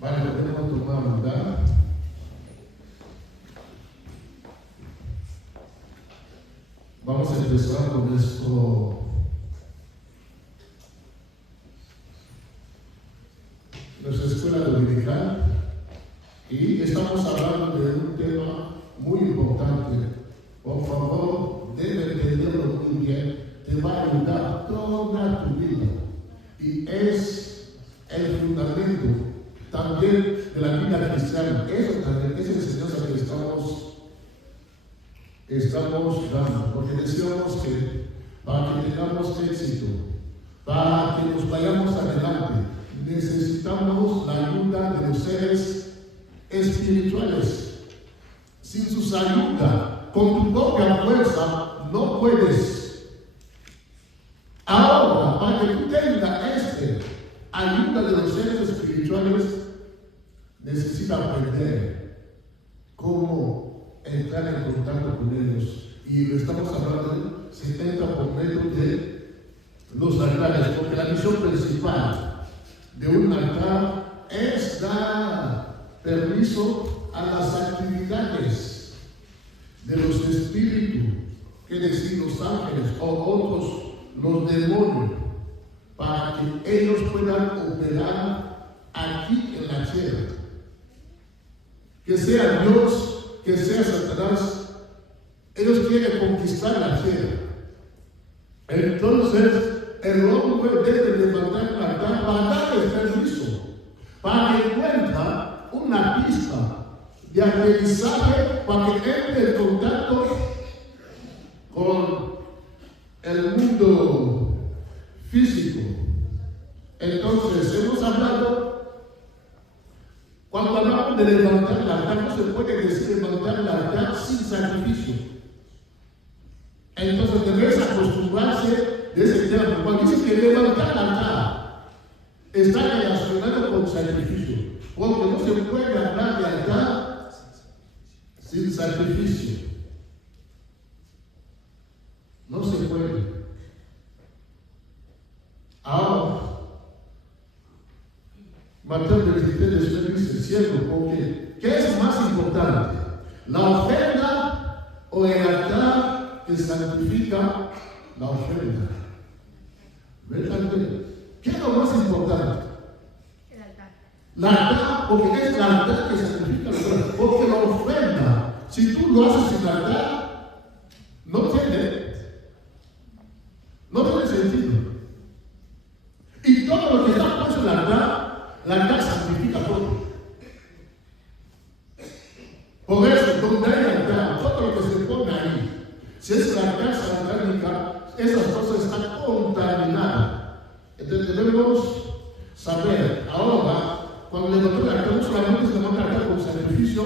Vale, podemos tomar lugar. Vamos a empezar con nuestra escuela dominical y estamos hablando de un tema muy importante. Por favor, debe entenderlo muy bien, te va a ayudar toda tu vida y es el fundamento también de la vida cristiana. Eso también es enseñanza que estamos dando, porque decíamos que para que tengamos éxito, para que nos vayamos adelante, necesitamos la ayuda de los seres espirituales. Sin su ayuda, con tu propia fuerza, no puedes. Ahora, para que tú tengas ayuda de los seres espirituales, necesitas aprender cómo entrar en contacto con ellos. Y lo estamos hablando de 70 por medio de los altares, porque la misión principal de un altar es dar permiso a las actividades de los espíritus, que decir los ángeles o otros, los demonios, para que ellos puedan operar aquí en la tierra. Que sea Dios, que sea Satanás, ellos quieren conquistar la tierra. Entonces, el hombre debe levantar un altar para darles permiso, para que encuentre una pista de aprendizaje, para que entre en contacto con el mundo físico. Entonces, hemos hablado, cuando hablamos de levantar el altar, no se puede decir levantar el altar sin sacrificio. Entonces, debes acostumbrarse de ese tema. Cuando dice que levantar el altar está relacionado con sacrificio, porque no se puede hablar de altar sin sacrificio. No se puede. Ahora, Mateo 23 dice, cierto, porque ¿qué es más importante? ¿La ofrenda o el altar que santifica la ofrenda? ¿Verdad? ¿Qué es lo más importante? El altar. El altar, porque es el altar que santifica la ofrenda. Porque la ofrenda, si tú lo haces sin altar, no tiene sentido. Y todo lo que está puesto en el altar santifica todo. Por eso, donde hay altar, todo lo que se pone ahí, si es la altar satánica, esas cosas están contaminadas. Entonces debemos saber, ahora, cuando levantamos el altar, no solamente se levanta el altar con sacrificio,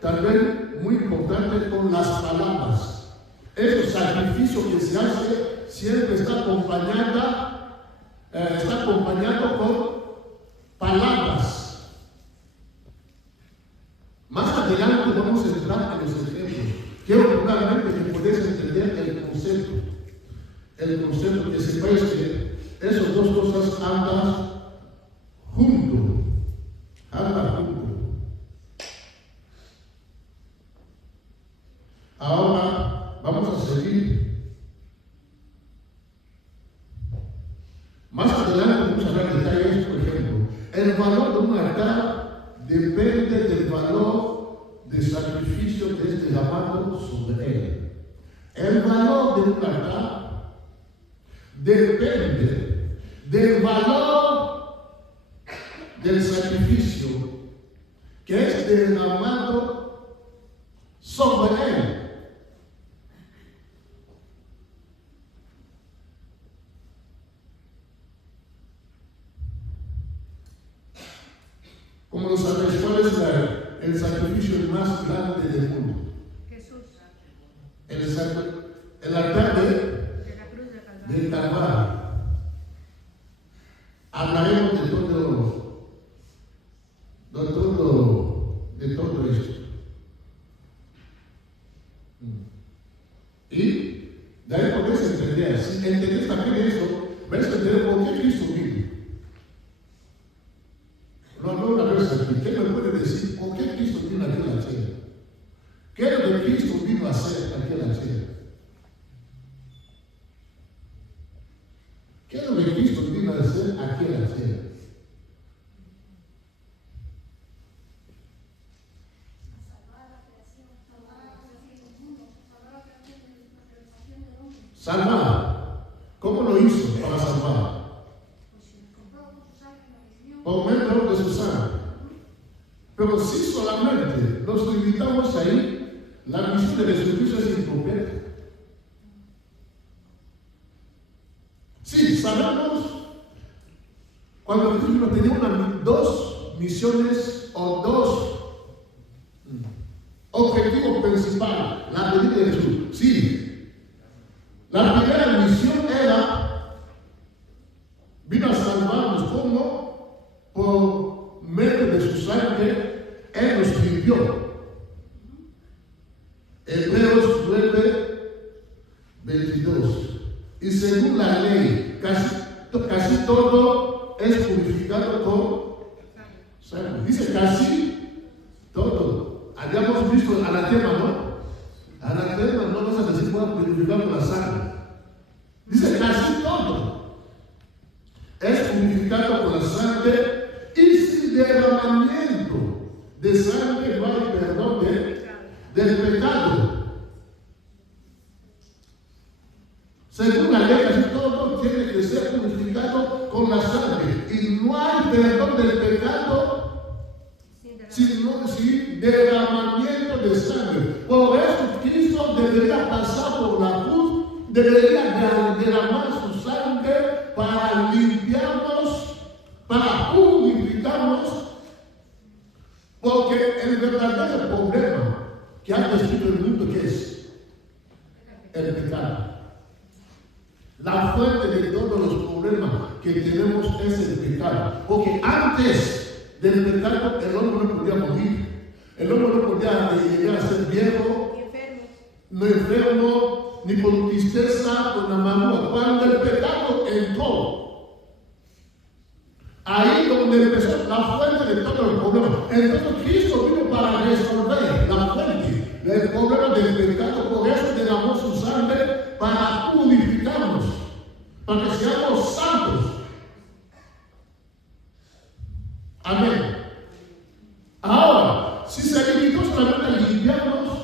también muy importante con las palabras. Ese sacrificio que se hace siempre está acompañado con palabras. Más adelante vamos a entrar en los ejemplos. Quiero primeramente que podáis entender el concepto, que sepáis que esas dos cosas andan juntos. Ahora vamos a seguir. Más adelante vamos a hablar de detalles, por ejemplo. El valor de un altar depende del valor de sacrificio que es derramado sobre él. El valor de un altar depende del valor del sacrificio que es derramado sobre él. Como lo sabéis, ¿cuál es el sacrificio más grande del mundo? Jesús. El altar De la cruz del Calvario. Hablaremos de todo esto. Y de ahí podéis entender. Si entendéis también esto, vais a entender por qué Cristo vino. No, una vez fuerza aquí. ¿Qué me puede decir? ¿Por qué Cristo vino aquí a la tierra? ¿Qué es lo que Cristo vino a hacer aquí a la tierra? ¿Qué es lo que Cristo vino a hacer aquí a la tierra? Salvar. ¿Cómo lo hizo para salvar? Por medio de su sangre. Pero si solamente nos limitamos ahí, la misión de Jesucristo es incompleta. Sí, sabemos cuando Jesús tenía dos misiones o dos objetivos principales, la venida de Jesús. Sí. La primera misión era, vino a salvarnos como por medio de su sangre, Él nos limpió. Hebreos 9:22. Y según la ley, casi todo es purificado con sangre. Dice casi todo. Habíamos visto anatema, ¿no? Anatema no vas a decir puedo purificar con la sangre. Dice casi todo es purificado con la sangre y sin derramamiento de sangre no hay perdón del pecado. Según la ley, casi todo tiene que ser purificado con la sangre y no hay perdón del pecado sin derramamiento de sangre. Por eso Cristo debería pasar por la cruz, debería derramar su sangre para limpiarnos, para purificarnos, porque el verdadero problema que ha descrito el mundo, ¿qué es? El pecado. La fuente de todos los problemas que tenemos es el pecado, porque antes del pecado el hombre no podía morir, el hombre no podía llegar a ser viejo, no enfermo, ni con tristeza, con amargura. Cuando el pecado entró, ahí donde empezó la fuente de todos los problemas. Entonces Cristo vino para resolver la fuente del problema del pecado. Por eso derramó su sangre para purificarnos, para que seamos santos. Amén. Ahora, si se limitó solamente a limpiarnos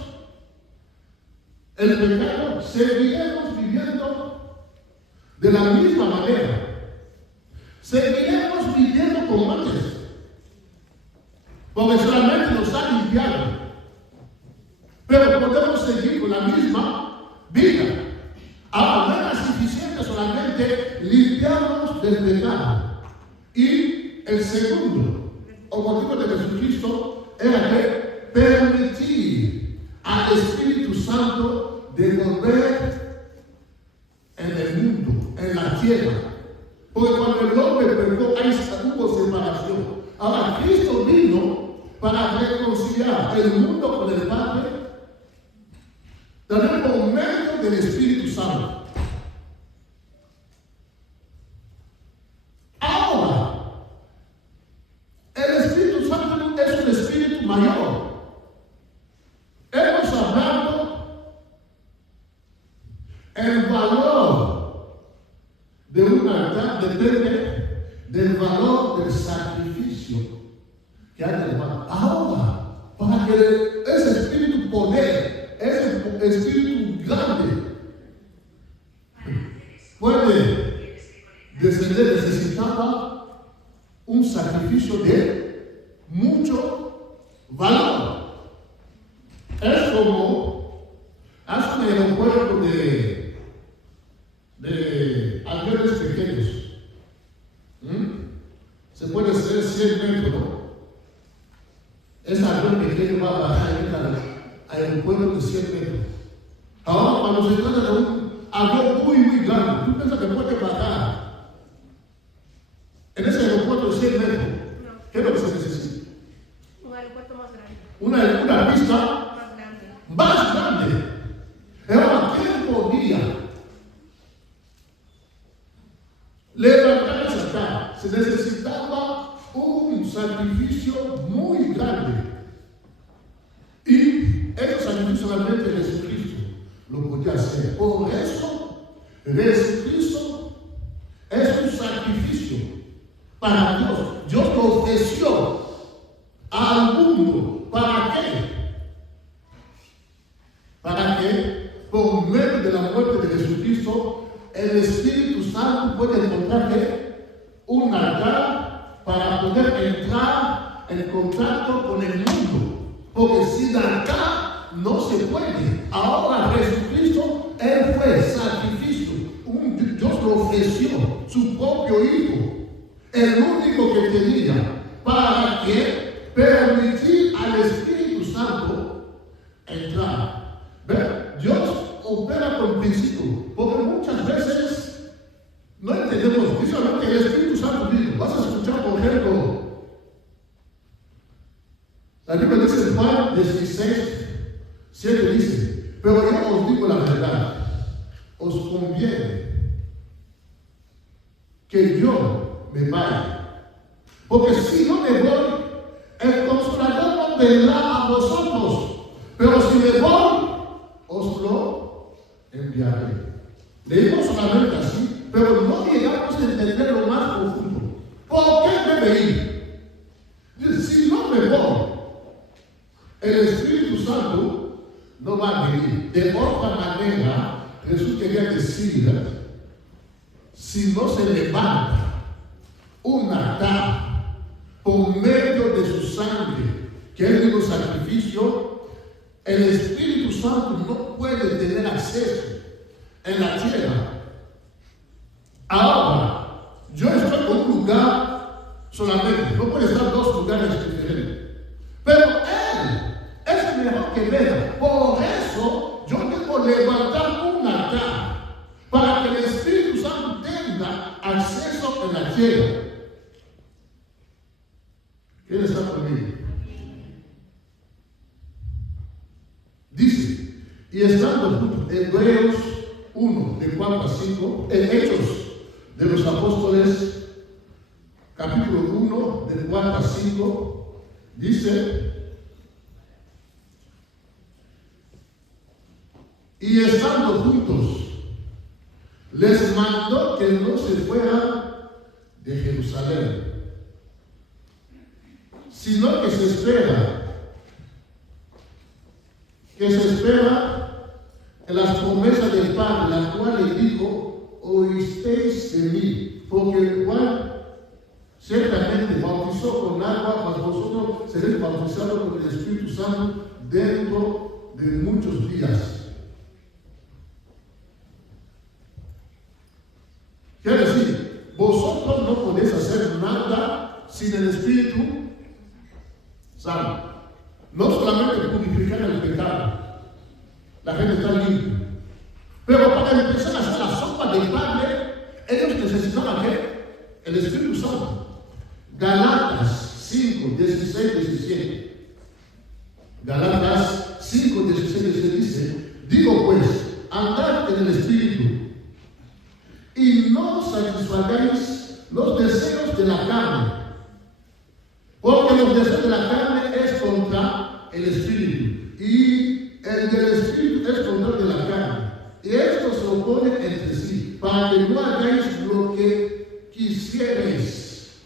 el pecado, seguiremos viviendo de la misma manera. Seguiremos viviendo como antes, porque solamente nos ha limpiado. Pero podemos seguir con la misma vida. Ahora, no era suficiente solamente limpiarnos del pecado. Y el segundo objetivo de Jesucristo era que permitir al Espíritu Santo de volver en el mundo, en la tierra. Porque cuando el hombre pecó, ahí hubo separación. Ahora, Cristo vino para reconciliar el mundo con el Padre, también por medio del Espíritu Santo. Ahora, el Espíritu Santo es un espíritu mayor. Hemos hablado el valor de un altar depende del valor del sacrificio que hay en el altar. Ahora, para que ese espíritu poder, ese espíritu grande puede descender, necesitaba un sacrificio de mucho valor. Es como hace un aeropuerto de aviones pequeños. Se puede hacer 100 metros, ¿no? Ese avión pequeño va a bajar en el aeropuerto de 100 metros. Ahora, cuando se trata de un avión muy, muy grande, tú piensas que puede bajar en ese aeropuerto de 100 metros. ¿Qué es lo que se necesita? Un aeropuerto más grande. Una pista más grande. Ahora, ¿quién podía levantar esa cara? Se necesitaba un sacrificio sacrificio muy grande. Y ese sacrificio solamente Jesucristo lo podía hacer. Por eso, Jesucristo es un sacrificio para Dios. Dios lo ofreció al mundo. ¿Para qué? Para que por medio de la muerte de Jesucristo el Espíritu Santo puede encontrar un altar para poder entrar en contacto con el mundo. Porque sin altar no se puede. Ahora Jesucristo, Él fue sacrificio. Dios lo ofreció, su propio Hijo, el único que tenía, para que permitir al Espíritu Santo entrar. Dios opera con principio, porque muchas veces no entendemos. Dice que el Espíritu Santo vino. Vas a escuchar, por ejemplo, la Biblia dice en Juan 16, 7 dice: pero yo os digo la verdad, os conviene que yo me vaya, porque si no me voy, el Consolador no vendrá a vosotros, pero si me voy, os lo enviaré. Leímos solamente así, pero no llegamos a entender lo más profundo. ¿Por qué debe ir? Dice: si no me voy, el Espíritu Santo no va a venir. De otra manera, Jesús quería decir: si no se levanta un altar por medio de su sangre, que es el sacrificio, el Espíritu Santo no puede tener acceso en la tierra. Ahora, yo estoy en un lugar solamente, no puede estar dos lugares diferentes. Pero Él es el mejor que vea. Por eso yo debo levantar un altar para que el Espíritu Santo tenga acceso en la tierra. ¿Quién está conmigo? Dice: y estando juntos, Hebreos 1, de 4 a 5, en Hechos de los Apóstoles, capítulo 1, de 4 a 5, dice: y estando juntos, les mandó que no se fueran de Jerusalén, sino que se espera en las promesas del Padre, la cual le dijo: oísteis de mí, porque el cual ciertamente bautizó con agua, mas vosotros seréis bautizados con el Espíritu Santo dentro de muchos días. Quiere decir, vosotros no podéis hacer nada sin el Espíritu Santo. No solamente purificar el pecado, la gente está limpia, pero para empezar a hacer la sopa del Padre, ellos necesitaban el Espíritu Santo. Galatas 5, 16, 17. Galatas 5, 16, 17 dice: digo pues, andad en el Espíritu, y no satisfagáis los deseos de la carne, porque los deseos de la carne es contra el Espíritu, y el del Espíritu es contra el de la carne, y estos se oponen entre sí, para que no hagáis lo que quisierais.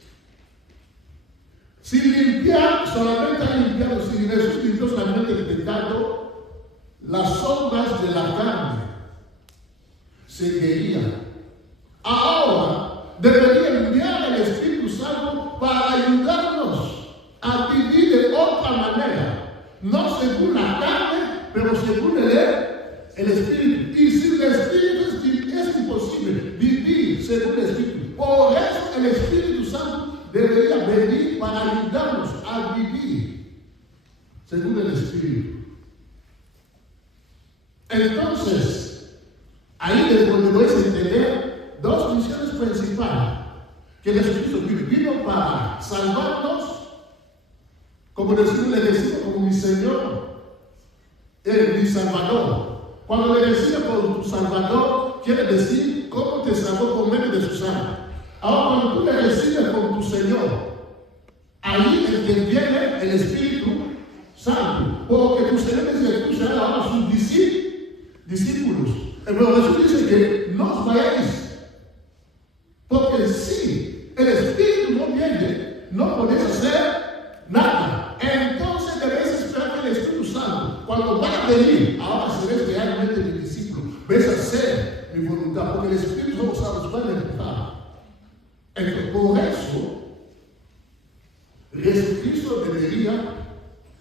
Sin limpiar, solamente ha limpiado, sin Jesús limpió solamente el pecado, las obras de la carne seguirían. Ahora debería enviar el Espíritu Santo para ayudarnos a vivir de otra manera, no según la carne, pero según el Espíritu. Y sin el Espíritu es imposible vivir según el Espíritu. Por eso el Espíritu Santo debería venir para ayudarnos a vivir según el Espíritu. Entonces, ahí es donde vais a entender dos misiones principales que Jesucristo vino para salvarnos, como le decimos, como mi Señor, mi Salvador. Cuando le decía por tu Salvador, quiere decir cómo te salvó por medio de su sangre. Ahora, cuando tú le recibes como tu Señor, ahí interviene el Espíritu Santo, porque tus enemigos tú serás ahora sus discípulos. Pero Jesús dice que no os vayáis, porque si el Espíritu no viene, no podéis hacer nada. Entonces debéis esperar que el Espíritu Santo, cuando vaya a venir, ahora seréis realmente mi discípulo, vais a hacer mi voluntad, porque el Espíritu os va a empujar. Entonces, por eso, Jesucristo debería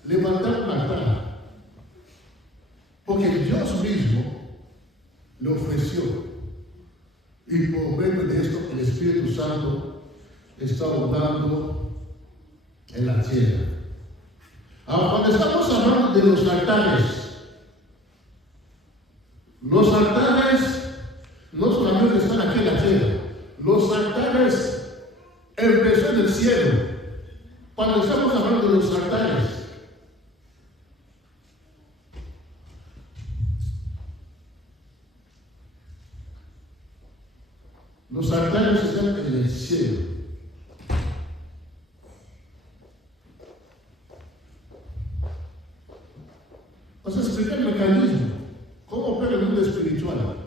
levantar un altar, porque Dios mismo le ofreció, y por medio de esto el Espíritu Santo está obrando en la tierra. Ahora, cuando estamos hablando de los altares no solamente están aquí en la tierra, los altares empezó en el cielo. Cuando estamos hablando de los altares, están en el cielo. Vamos a explicar el mecanismo, cómo opera el mundo espiritual.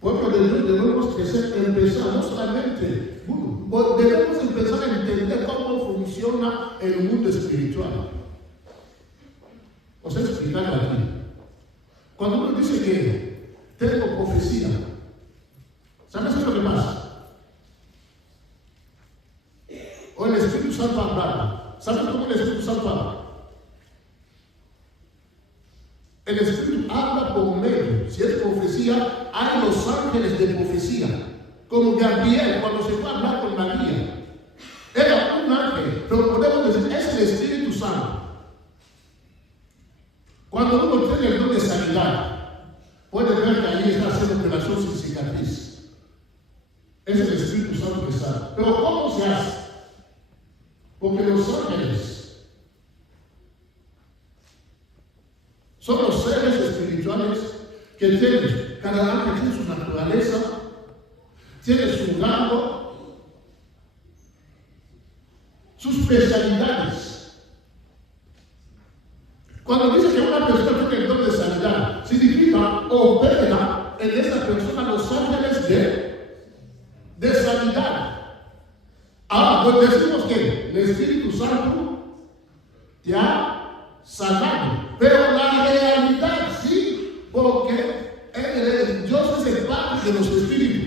Pueblo de Dios, debemos empezar, no solamente, debemos empezar a entender cómo funciona el mundo espiritual. Os he explicado aquí. Cuando uno dice que tengo profecía, ¿sabes lo que pasa? O el Espíritu Santo habla. ¿Sabes cómo el Espíritu Santo habla? El Espíritu habla por medio. Si es profecía, hay los ángeles de profecía. Como Gabriel, cuando se fue a hablar con María. Era un ángel, pero podemos decir, es el Espíritu Santo. Cuando uno tiene el don de sanidad, puede ver que ahí está haciendo operación sin cicatriz. Es el Espíritu Santo que está. Pero ¿cómo se hace? Porque los ángeles son los seres espirituales que tienen, cada ángel tiene su naturaleza, tiene su rango, sus especialidades. Cuando dice que una persona tiene el don de sanidad, significa opera en esa persona los ángeles de sanidad. Ahora, pues decimos que el Espíritu Santo te ha sanado, pero la realidad sí, porque Dios es el Padre de los espíritus.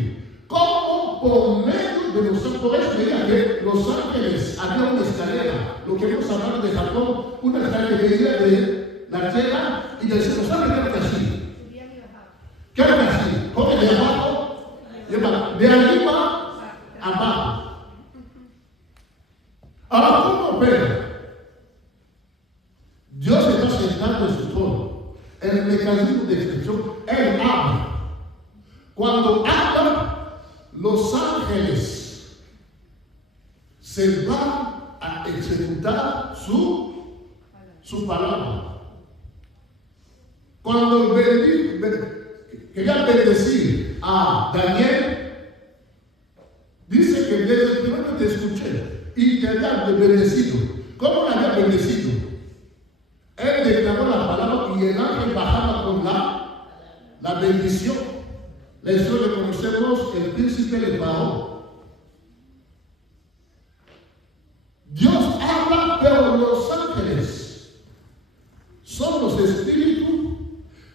¿Cómo? Por medio de los ángeles. Por eso veía que los ángeles había una escalera, lo que hemos hablado de Jacob, una escalera que venía de la tierra y del cielo. ¿Saben qué era que así? ¿Qué era que así? Come de abajo, de arriba abajo. Ahora, ¿cómo opera? Dios está sentado en su trono. El mecanismo de expresión, Él habla. Cuando habla, los ángeles se van a ejecutar su palabra. Cuando quería bendecir a Daniel, dice que desde el primero te escuché y te había bendecido. ¿Cómo la había bendecido? Él declaró la palabra y el ángel bajaba con la bendición. La historia que conocemos, el príncipe le paró. Dios habla, pero los ángeles son los espíritus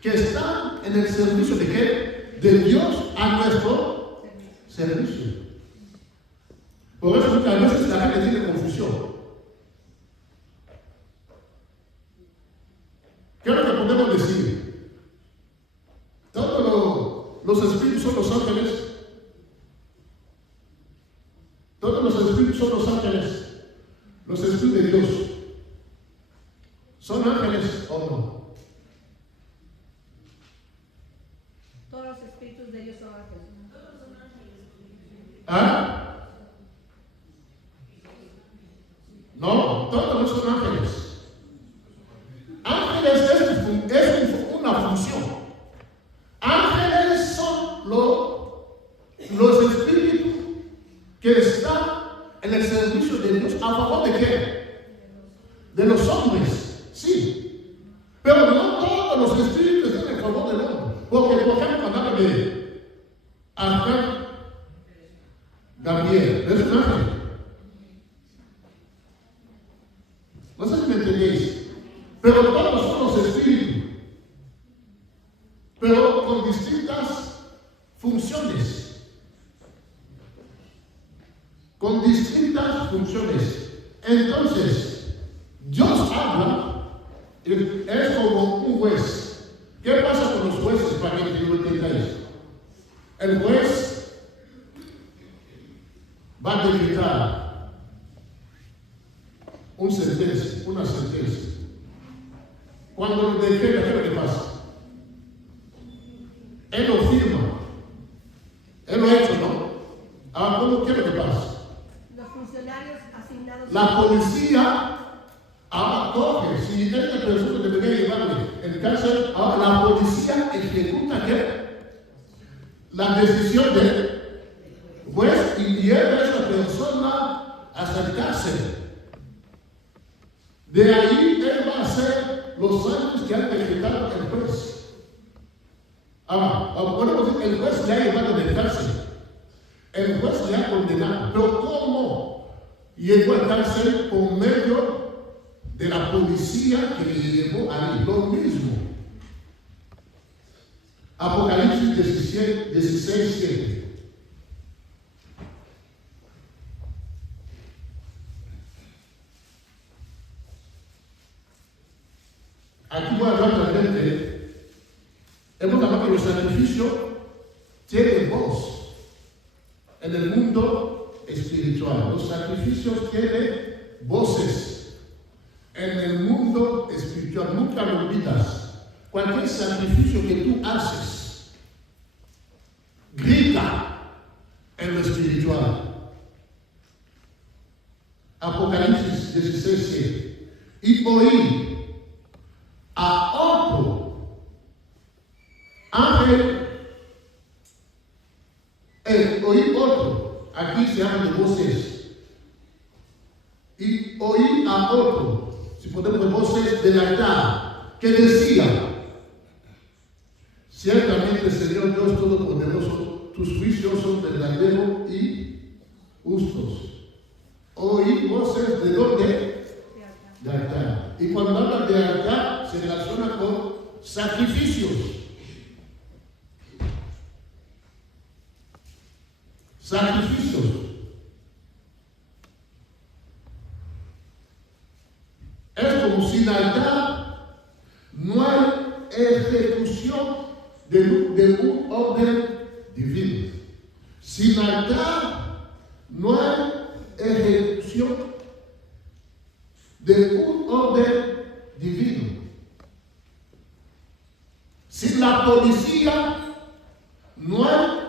que están en el servicio de ¿qué? De Dios a nuestro servicio. Por eso muchas veces la gente tiene confusión. ¿Qué es lo que podemos decir? Todos los espíritus son los ángeles. Todos los espíritus son los ángeles. Los espíritus de Dios. ¿Son ángeles o no? Todos los espíritus de Dios son ángeles. ¿Ah? No, todos no son ángeles. Ángeles es una función. Ángeles son los espíritus que están en el servicio de Dios a favor de los hombres, sí. Pero no todos los espíritus están en favor del hombre. Porque, por ejemplo, cuando habla de Arcángel Gabriel, es un ángel. No sé si me entendéis. Pero todos son los espíritus. Pero con distintas funciones. Con distintas funciones. Entonces, Dios habla, es como un juez. ¿Qué pasa con los jueces para que lo entendáis? El juez va a decretar una sentencia. Cuando lo decreta, ¿qué es lo que pasa? Él lo firma. Él lo ha hecho, ¿no? Ahora, ¿qué es lo que pasa? Los funcionarios asignados. La policía ahora coge, si esta persona debería llevarle en cárcel, ahora la policía ejecuta ¿qué? La decisión del juez y lleva a esa persona hasta el cárcel. De ahí él va a hacer los años que ha decretado el juez. Ahora, podemos decir que el juez le ha llevado de cárcel. El juez le ha condenado. Pero ¿cómo llegó a cárcel? Por medio de la policía que le llevó ahí. Lo mismo. Apocalipsis 16, 7. Aquí voy a hablar también de, hemos hablado que los sacrificios tienen voz en el mundo espiritual. Los sacrificios tienen voces en el mundo espiritual. Nunca lo olvidas. Cualquier sacrificio que tú haces, grita en lo espiritual. Apocalipsis 16, 7. Y oí a otro ángel, oí otro, aquí se habla de voces, y oí a otro, si podemos, voces del altar, que decía: ciertamente, Señor Dios Todopoderoso, tus juicios son verdaderos y justos. Oí voces de dónde? De altar. Y cuando hablan de altar, se relaciona con sacrificios. Sacrificios. Es como sin altar no hay ejecución de un orden divino. Sin altar no hay ejecución de un orden divino. Sin la policía no hay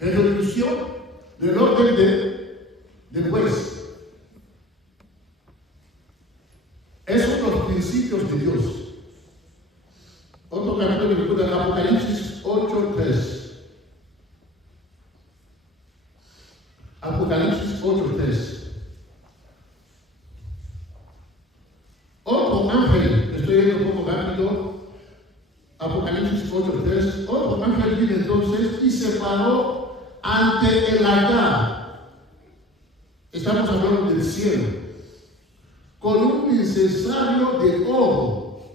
ejecución del orden del juez. Esos son los principios de Dios. Otro capítulo que recuerda en Apocalipsis 8:3. Apocalipsis 8:3. Otro ángel, estoy yendo un poco rápido. Apocalipsis 8:3. Otro ángel vino entonces y se paró ante el altar. Estamos hablando del cielo. Con un incensario de oro.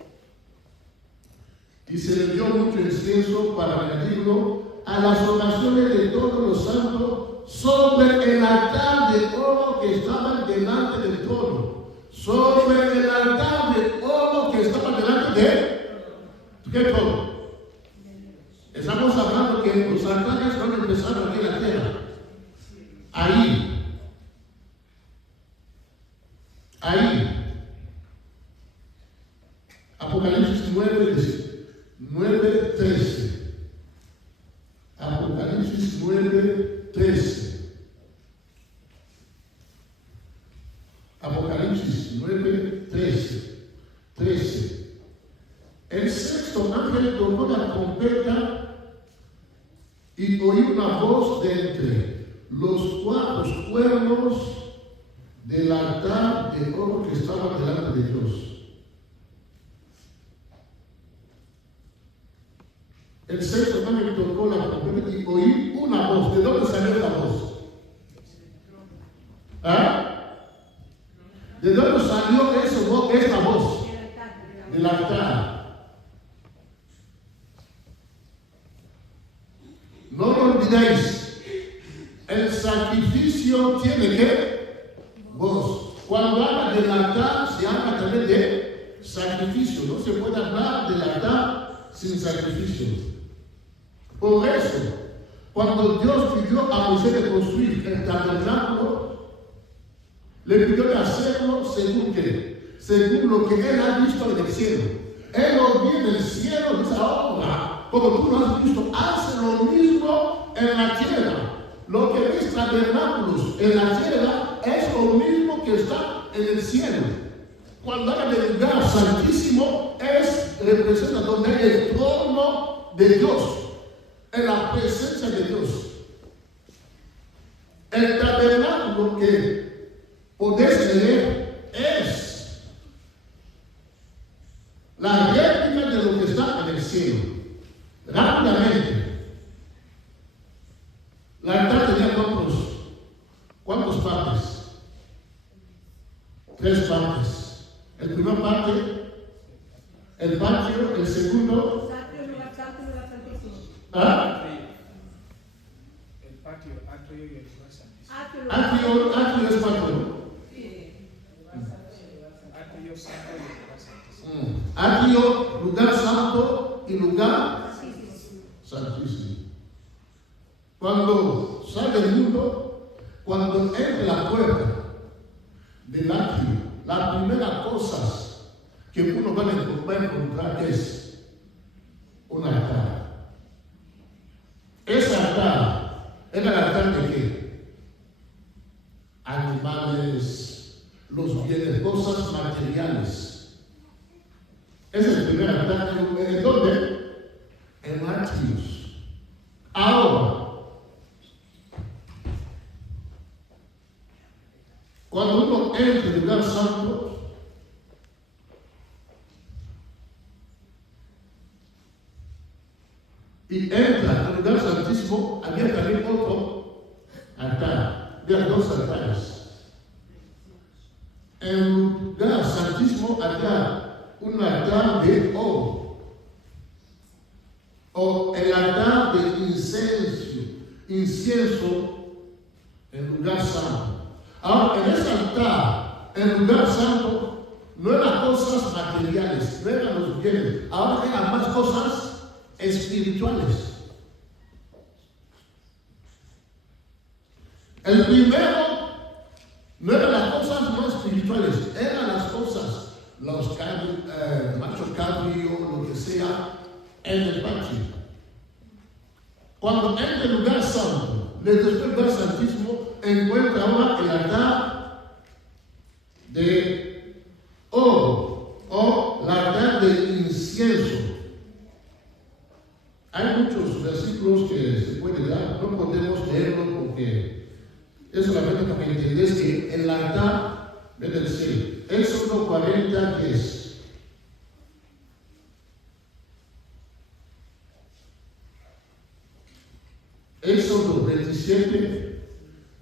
Y se le dio mucho incienso para añadirlo a las oraciones de todos los santos sobre el altar de oro que estaba delante del trono. Sobre el altar de oro que estaba delante de ¿qué trono? Estamos hablando que los altares van a empezar aquí en la tierra. Ahí. Apocalipsis 9:13. Apocalipsis 9:13. Apocalipsis 9:13. El sexto ángel tocó la trompeta y oí una voz de entre los 4 cuernos del altar de de oro que estaba delante de Dios. El sexto también me tocó la trompeta y oí una voz. ¿De dónde salió la voz? ¿Ah? ¿De dónde salió esa voz? Del altar. No lo olvidéis. El sacrificio tiene que voz. Cuando habla del altar, se habla también de sacrificio. No se puede hablar del altar sin sacrificio. Por eso, cuando Dios pidió a Moisés de construir el tabernáculo, le pidió de hacerlo según qué, según lo que él ha visto en el cielo. Él lo vio en el cielo, dice ahora, como tú lo has visto, hace lo mismo en la tierra. Lo que ves tabernáculos en la tierra es lo mismo que está en el cielo. Cuando habla del lugar santísimo, representa donde hay el trono de Dios, en la presencia de Dios. El tabernáculo que podéis leer es la réplica de lo que está en el cielo. Rápidamente, la altar tenía ¿cuántas partes? 3 partes. El primer parte, el patio, el segundo. ¿Ah? El patio, atrio y el lugar santísimo. Atrio es patio. Atrio, santo y el lugar santísimo. Atrio, lugar santo y lugar santísimo. Cuando sale el mundo, cuando entra la puerta del atrio, la primera cosa que uno va a encontrar es un altar. Ese altar era el altar de qué? Animales, los bienes, cosas materiales. Ese es el primer altar. ¿En dónde? En atrios. Ahora, cuando uno entra en el lugar santo, y entra al lugar santísimo, había también otro altar. Había 2 altares. En el lugar santísimo había un altar de oro, o el altar de incienso en el lugar santo. Ahora, en ese altar, en el lugar santo, no eran cosas materiales, no eran los bienes, ahora eran más cosas espirituales. El primero no eran las cosas más espirituales, eran las cosas, los machos cabrío, lo que sea, en el patio. Cuando entra el lugar santo, desde el lugar santísimo, encuentra ahora el altar de oro o el altar de incienso. Hay muchos versículos que se pueden dar, no podemos leerlos porque es solamente para que entendáis que el altar del cielo. Éxodo 40, 10. Éxodo 27,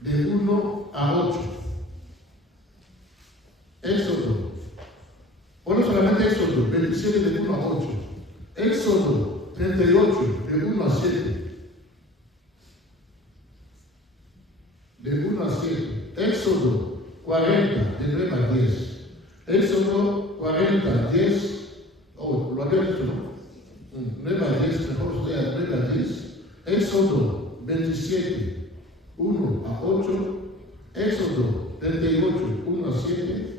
de 1 a 8. Éxodo. Bueno, solamente Éxodo 27, de 1 a 8. Éxodo 38, de 1 a 7. De 1 a 7. Éxodo 40, de 9 a 10. Éxodo 40, 10. Oh, lo había dicho, ¿no? 9 a 10, mejor sea 9 a 10. Éxodo 27, 1 a 8. Éxodo 38, 1 a 7.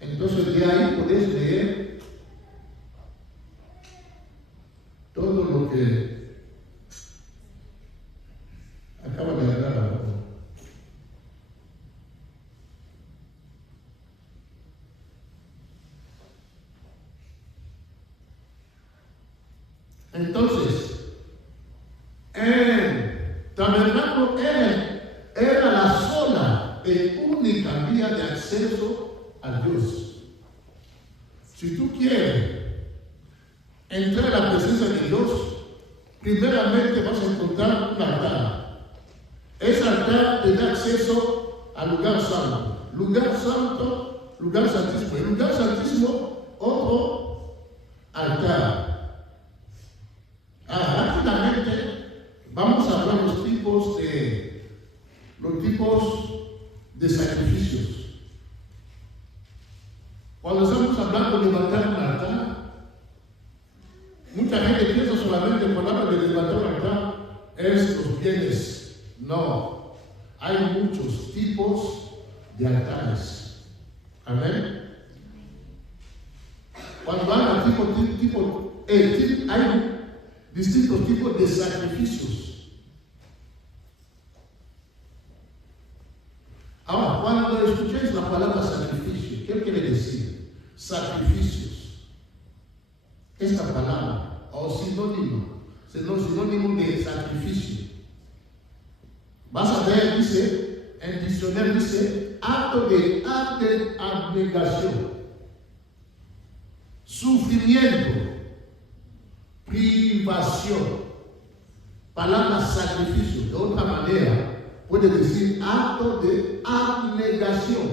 Entonces de ahí podéis leer todo lo que acaba de hablar ahora. Entonces, el tabernáculo era la sola y única vía de acceso al Dios. Si tú quieres entrar a la presencia de Dios, primeramente vas a encontrar un altar. Ese altar te da acceso al lugar santo. Lugar santo, lugar santísimo. El lugar santísimo, otro altar. Rápidamente vamos a hablar los tipos de sacrificios. Cuando estamos hablando de levantar un altar, mucha gente piensa solamente cuando habla de levantar un altar es los bienes. No, hay muchos tipos de altares. Amén. Cuando habla hay distintos tipos de sacrificios. Ahora, cuando escuchéis la palabra sacrificio, ¿qué quiere decir? Sacrificios. Esta palabra, o sinónimo de sacrificio. Vas a ver, dice, el diccionario dice, acto de abnegación, sufrimiento, privación. Palabra sacrificio, de otra manera, puede decir acto de abnegación,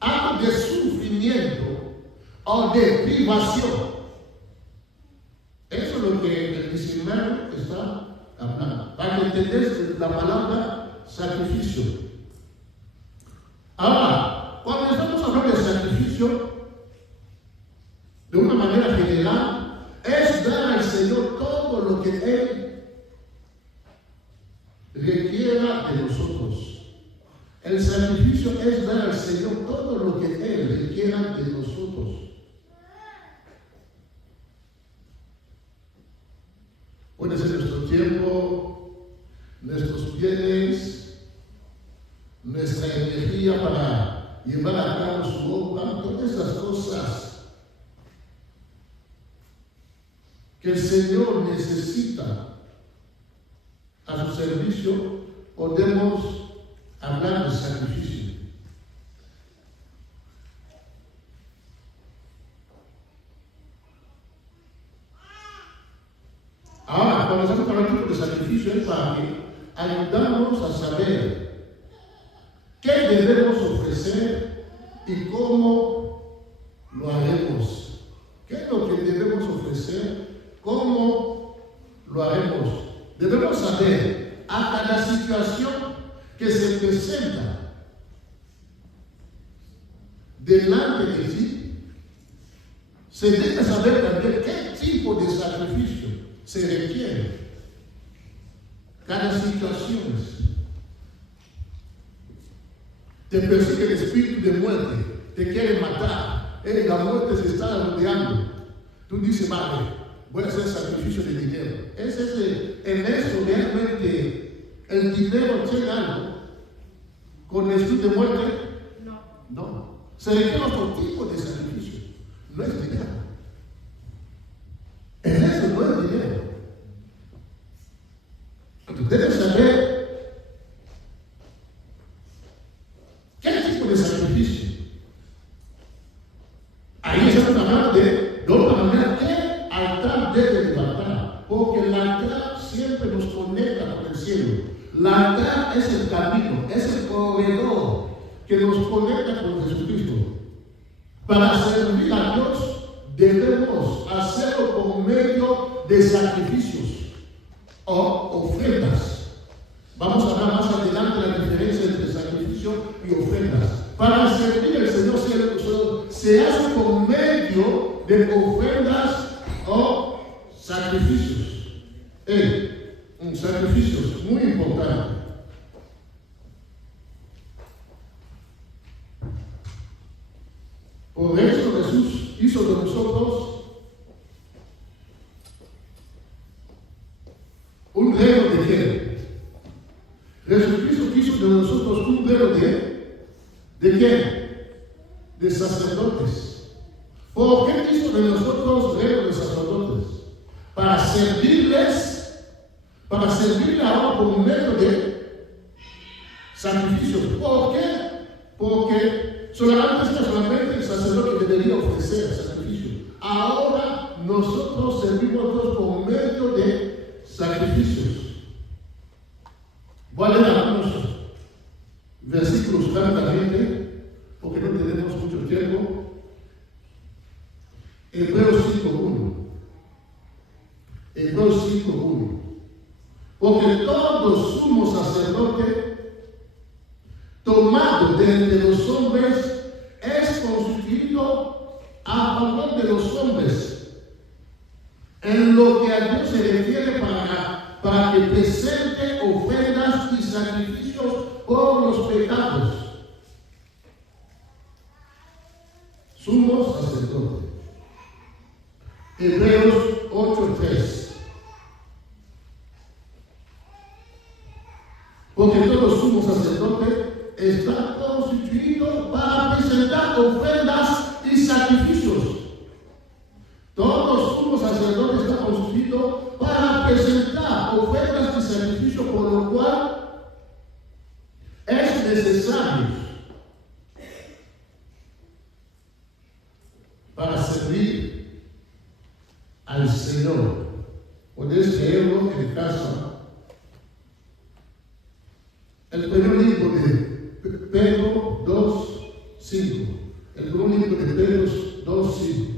acto de sufrimiento o de privación. Eso es lo que el diccionario está hablando, para que entendáis la palabra sacrificio. Ahora, cuando estamos hablando de sacrificio, de una manera general, es dar al Señor todo lo que Él requiera de nosotros. El sacrificio es dar al Señor todo lo que Él requiera de nosotros. Puede ser nuestro tiempo, nuestros bienes, nuestra energía para llevar a cabo su obra, todas esas cosas que el Señor necesita a su servicio, podemos hablar de sacrificio. Ahora, cuando estamos hablando de sacrificio, es para que ayudarnos a saber qué debemos ofrecer y cómo lo haremos. ¿Qué es lo que debemos ofrecer? ¿Cómo lo haremos? Debemos saber a cada situación que se presenta delante de ti, se debe saber también qué tipo de sacrificio se requiere. Cada situación. Te persigue el espíritu de muerte, te quiere matar, la muerte se está rodeando. Tú dices, vale, voy a hacer sacrificio de dinero. En eso realmente el dinero tiene algo con el espíritu de muerte. No. Se requiere otro tipo de sacrificio. No es dinero. En eso no es dinero. Tú debes saber qué tipo de sacrificio. Ahí estamos hablando de otra manera, ¿qué altar debe levantar? Porque el altar siempre nos conecta con el cielo. El altar es el camino, es el corredor que nos conecta con Jesucristo. Para servir a Dios debemos hacerlo por medio de sacrificios o ofrendas. Vamos a hablar más adelante de la diferencia entre sacrificio y ofrendas. Para servir al Señor se hace por medio de ofrendas o sacrificios. Un sacrificio muy importante. Por eso Jesús hizo de nosotros un reino de qué? Jesucristo hizo de nosotros un reino ¿de qué? De sacerdotes. ¿Por qué hizo de nosotros reino de sacerdotes? Para servirle ahora por medio de sacrificios. ¿Por qué Porque solamente el sacerdote debería ofrecer sacrificio. Ahora nosotros servimos a Dios por medio de sacrificios. Voy a leer algunos versículos rápidamente, porque no tenemos mucho tiempo. Hebreos 5:1. Hebreos 5:1. Porque todo sumo sacerdote tomado de entre los hombres es constituido a favor de los hombres en lo que a Dios se refiere para que presente ofrendas y sacrificios por los pecados. Sumo sacerdote. Hebreos 8:3. Porque todo sumo sacerdote está constituido para presentar ofrendas y sacrificios. Todo sumo sacerdote está constituido para presentar ofrendas y sacrificios, por lo cual es necesario para servir al Señor. Podéis leerlo en casa. El primer libro de Pedro 2:5. El primer libro de Pedro 2:5.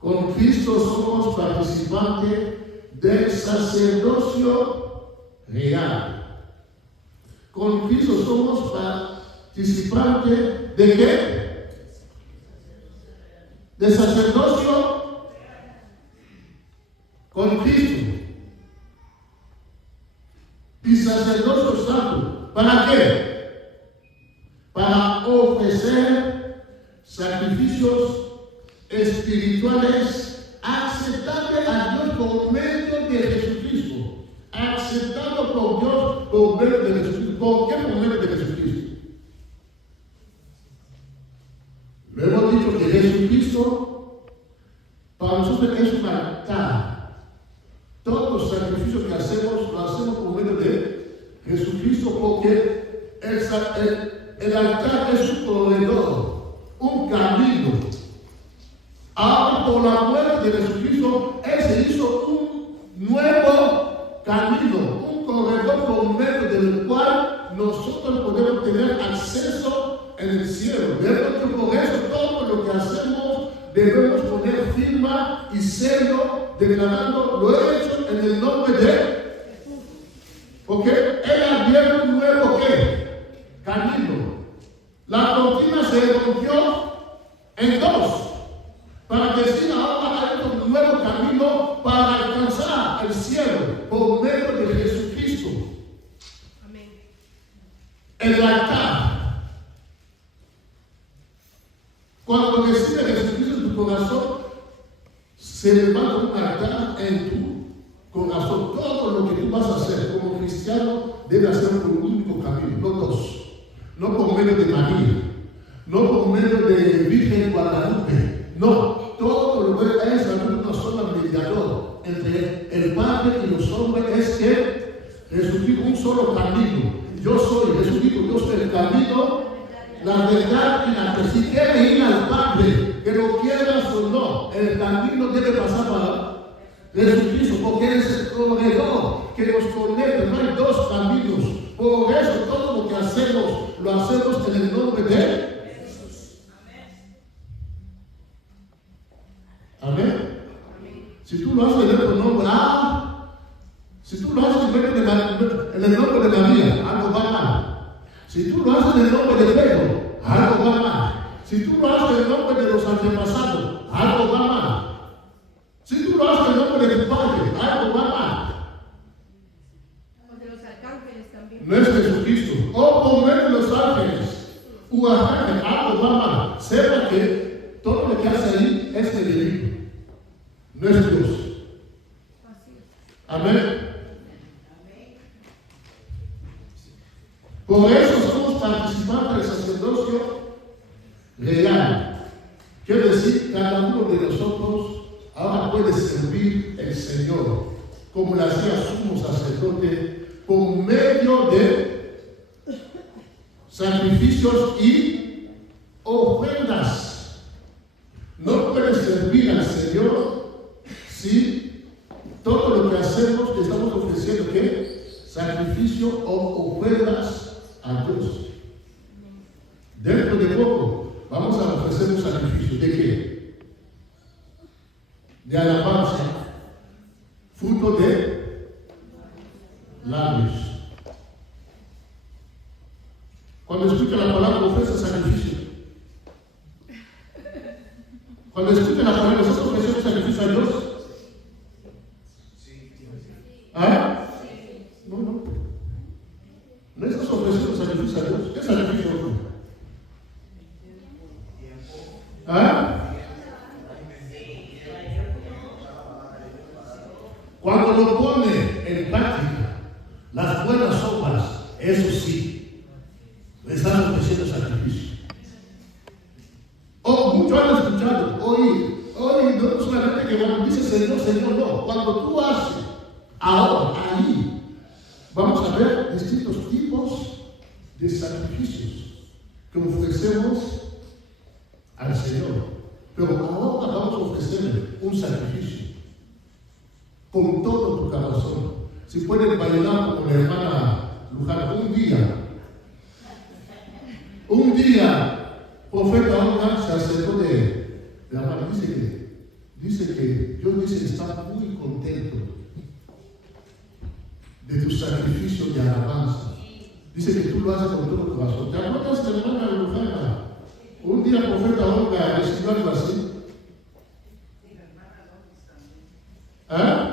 Con Cristo somos participantes del sacerdocio real. Con Cristo somos participantes de qué? De sacerdocio con Cristo. Y sacerdocio santo. ¿Para qué? Para ofrecer sacrificios espirituales aceptables a Dios por medio de Jesucristo. Aceptado por Dios por medio de Jesucristo. ¿Por qué por medio de Jesucristo? Lo hemos dicho que Jesucristo para nosotros es un altar. Todos los sacrificios que hacemos, lo hacemos por medio de Jesucristo, porque el altar es un corredor, un camino. Ahora, por la muerte de Jesucristo, Él se hizo un nuevo camino, un corredor por medio del cual nosotros podemos tener acceso en el cielo. Por eso todo lo que hacemos debemos poner firma y sello declarando: lo he hecho en el nombre de. Porque Él ha abierto un nuevo ¿qué? Camino. La cortina se rompió en dos, para decir ahora hay un nuevo camino para alcanzar el cielo por medio de Jesucristo. Amén. El altar. Cuando recibes Jesucristo en tu corazón, se levanta un altar en tu corazón. Todo lo que tú vas a hacer como cristiano debe hacerlo por un único camino, no dos. No por medio de María, no por medio de Virgen Guadalupe, no. Todo lo que es una sola mediador entre el Padre y los hombres. Es que Jesucristo, un solo camino. Yo soy Jesucristo, yo soy el camino, la verdad y la vida. Si quieres ir al Padre, que lo quieras o no, el camino debe pasar para Jesucristo, porque Él es el corredor que nos conecta. No hay dos caminos. Por eso todo lo que hacemos, lo hacemos en el nombre de Jesús. Amén. Si tú lo haces en el nombre, si tú lo haces en el nombre de María, algo va mal. Si tú lo haces en el nombre de Pedro, algo va mal. Si tú lo haces en el nombre de los antepasados, algo va mal. Si tú lo haces en el nombre de tu Padre, algo va mal. O de los arcángeles también. No es Jesucristo. O por medio de los ángeles. Algo va mal. Sepa que todo lo que hace ahí es el enemigo. No es Dios. Amén. Por eso somos participantes del sacerdocio real. Quiere decir, cada uno de nosotros ahora puede servir al Señor como lo hacía sumo sacerdote por medio de sacrificios y ofrendas. No puedes servir al Señor si todo lo que hacemos le estamos ofreciendo, ¿qué? Sacrificio o ofrendas a Dios. Dentro de poco vamos a ofrecer un sacrificio. ¿De qué? De alabanza, fruto de labios. Cuando escucha la palabra ofrece sacrificio. Cuando escucha la palabra, ¿estás ofreciendo sacrificio a Dios? ¿Ah? No, no. No estás ofreciendo sacrificio a Dios. ¿Qué sacrificio ofrece? ¿Ah? Cuando lo pone en práctica, las buenas obras, eso sí, le están ofreciendo sacrificio. Oh, muchos han escuchado, hoy no solamente que cuando dice Señor, Señor, no. Cuando tú haces, ahora, ahí, vamos a ver distintos tipos de sacrificios que ofrecemos al Señor. Pero ahora vamos a ofrecerle un sacrificio con todo tu corazón. Si pueden bailar como la hermana Luján, un día, profeta Olga se acercó de la mano. Dice que Dios dice está muy contento de tu sacrificio de alabanza. Dice que tú lo haces con todo tu corazón. ¿Te acuerdas de la hermana Luján? Un día profeta Olga recibió algo así. ¿Ah?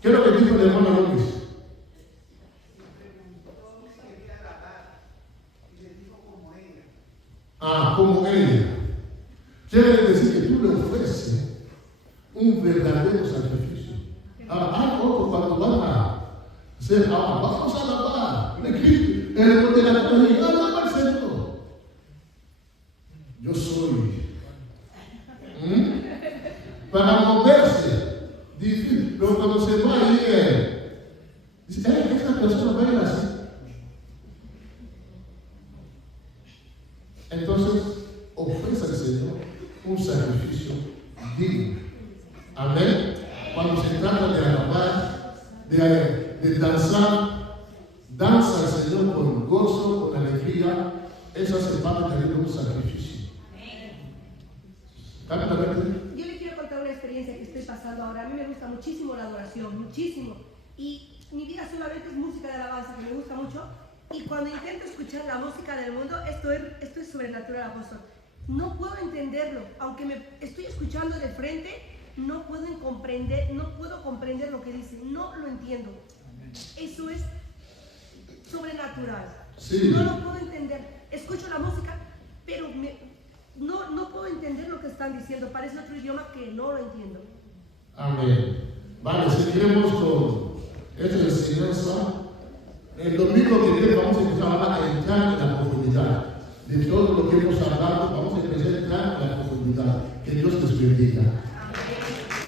¿Qué es lo que dijo la hermana López? Ah, como ella. Quiere decir que tú le ofreces un verdadero sacrificio. Hay otros cuando van a hacer, vamos a alabar. El de la comunidad alaba al Señor. Yo soy. Para moverse. Difícil, pero cuando se va ahí, dice, esta persona va a ir así. Entonces, ofrece al Señor un sacrificio digno. Amén. Cuando se trata de alabar, de danzar, danza al Señor con gozo, con alegría, eso hace parte también de un sacrificio. Rápidamente. Yo le quiero contar una experiencia que estoy pasando ahora. A mí me gusta muchísimo la adoración, muchísimo. Y mi vida solamente es música de alabanza, que me gusta mucho. Y cuando intento escuchar la música del mundo, esto es sobrenatural, apóstol. No puedo entenderlo. Aunque me estoy escuchando de frente, no puedo comprender lo que dice. No lo entiendo. Eso es sobrenatural. Sí. No lo puedo entender. Escucho la música, pero no puedo entender lo que están diciendo. Parece otro idioma que no lo entiendo. Amén. Vale, seguiremos con esta enseñanza. El domingo que viene vamos a empezar a entrar en la profundidad de todo lo que hemos hablado. Vamos a empezar a entrar en la profundidad. Que Dios les bendiga.